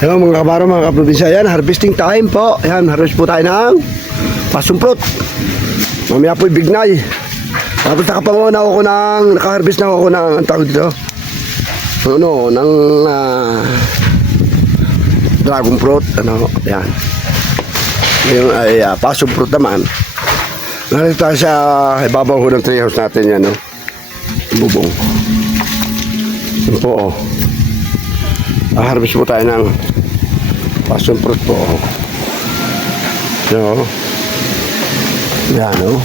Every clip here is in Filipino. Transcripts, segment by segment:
Hello mga kabaro, mga kaprobinsya. Yan, harvesting time po. Yan, harvest po tayo ng passion fruit. Mamaya po'y bignay. Tapos nakapanguna ako ng, nakaharvest na ako ng, ang tawag dito, ano, ng dragon fruit. Ano, yan. Ngayon ay passion fruit naman. Narito tayo sa ibabaw ng treehouse natin yan, no? Bubong. Yan po, oh. Harvest po tayo ng passion fruit po. So, yan o.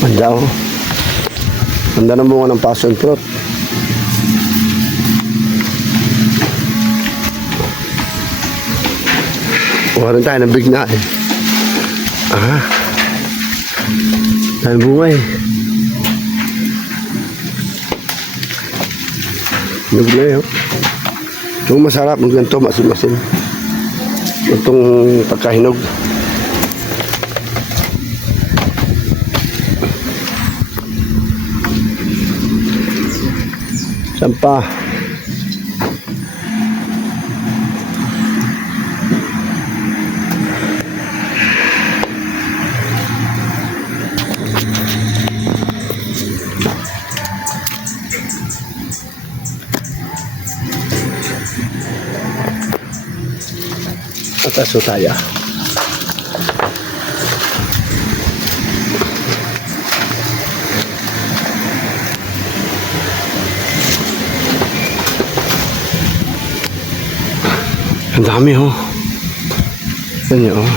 Manda o. Manda ng bunga ng passion fruit. Kuha rin tayo ng bigna eh. Aha. Tayo bunga eh. Hinog na eh. Ito masarap, ganito, masin-masin. Itong pagkahinog. Sampa. Atas tayo. Ang dami oh. Yan yun oh.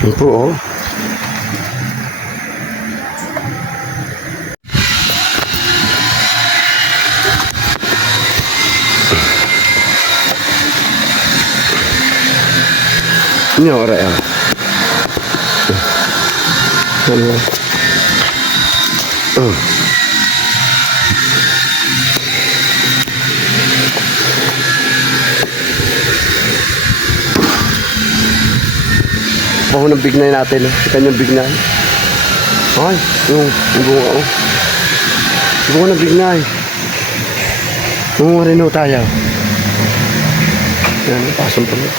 Yan po oh. Ini orang ya. Baho ng bignay natin. Kita niyo yung bignay. Ay, yung bunga oh. Yung bunga ng bignay. Bunga rin tayo. Yan, pasok pa rin.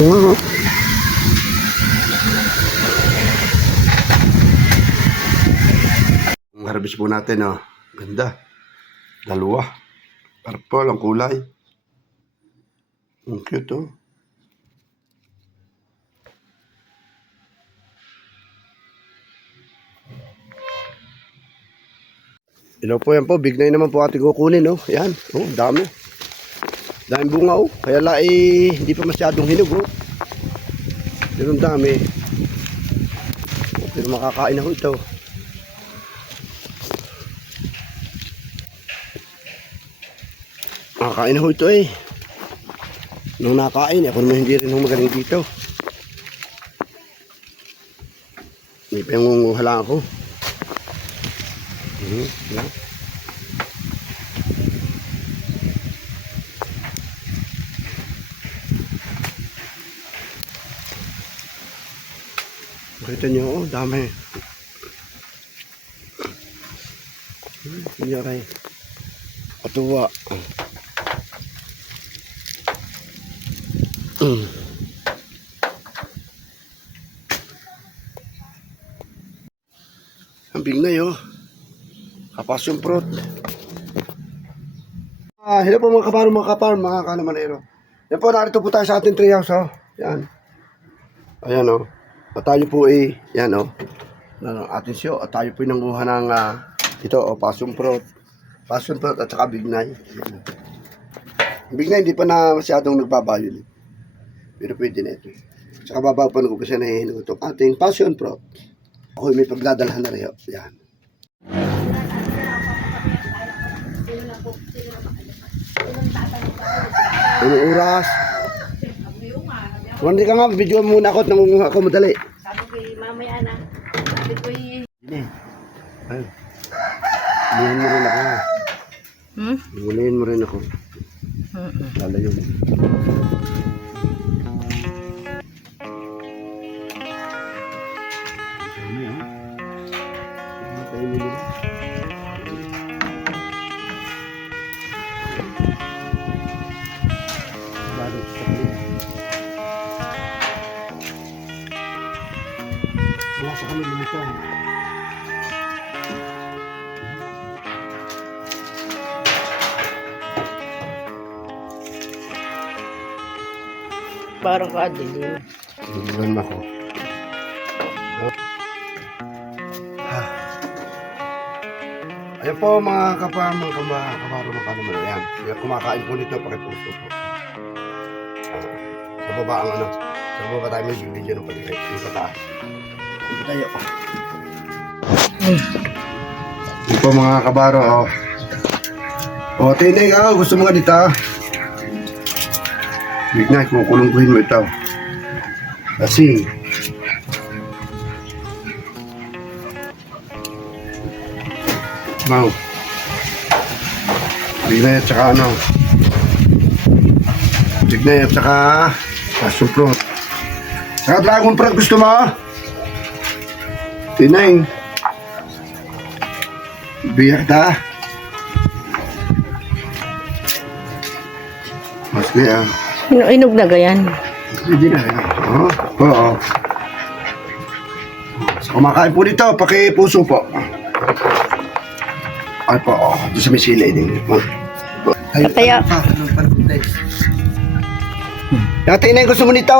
Bunga oh. Ang harvest po natin oh. Ganda. Dalawa. Purple ang kulay. Ang cute oh. Hello po, yan po, bignay naman po ating kukunin, oh. Yan, oh, dami. Dami bunga, oh. Kaya hindi pa masyadong hinog, oh. Pero dami. Oh, pero makakain ako ito. Makakain ako ito, eh. Nung nakain, ako naman hindi rin magaling dito. May pangunguha lang ako. Yan. Makita nyo, oh, dami. Hindi rin. Katuwa. Ang bignay, oh. Passion fruit. Hello po mga kapar, mga kalamanero. Yan po, narito po tayo sa ating treehouse, oh. Yan. Ayan, oh. At tayo po yan, oh. Atin siyo. At tayo po nanguha ng, ito, oh, passion fruit. Passion fruit at saka bignay. Bignay, hindi pa na masyadong nagbabayo. Pero pwede na ito. Saka babaw pa nung kasi nahihinog ito. Ating passion fruit. Ako may pagdadalhan na rin, oh. Yan. Anong oras? Hindi ka nga, video muna ako at nangunguha ako madali. Sabi ko, mamaya na. Wala sa kami limitan. Parang kaadilim. Liliwan ako. Ayan po mga kapamang kabaro ng kanaman. Ayan. Yung kumakain po nito, pakipuso po. Sa baba ang ano. Sa baba tayo may video ng paligay. Yung pataas. Dito tayo. Ayan po mga kabaro. O, tinay ka. Gusto mo nga dito. Wait na, kukulungkuhin mo ito. Kasi Mau. Bignay at saka ano. Bignay at saka pasuplot. Saka dragon fruit gusto mo? Tinay. Biyak ta. Mas niya. Inog na gayan. Hindi na. Oo. So, kumakain po dito. Pakipuso po. Ay po, doon sa may sila din. Pataya. Dati na gusto mo nito.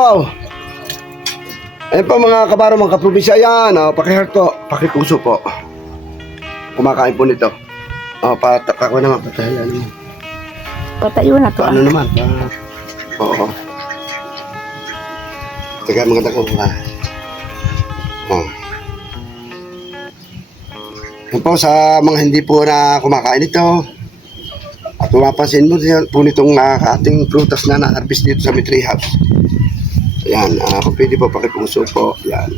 Ayun po mga kabaro, mga kaprobinsya yan. Paki-heart po, pakipuso po. Kumakain po nito. Patakak ko naman, patayan mo. Patayo na to. Ano naman? Oo. Teka, maganda ko. Yan po sa mga hindi po na kumakain ito. At mapapansin mo po nitong ating prutas na na-harvest dito sa may tree house. Ayan, kung pwede po pakipuso po. Yan.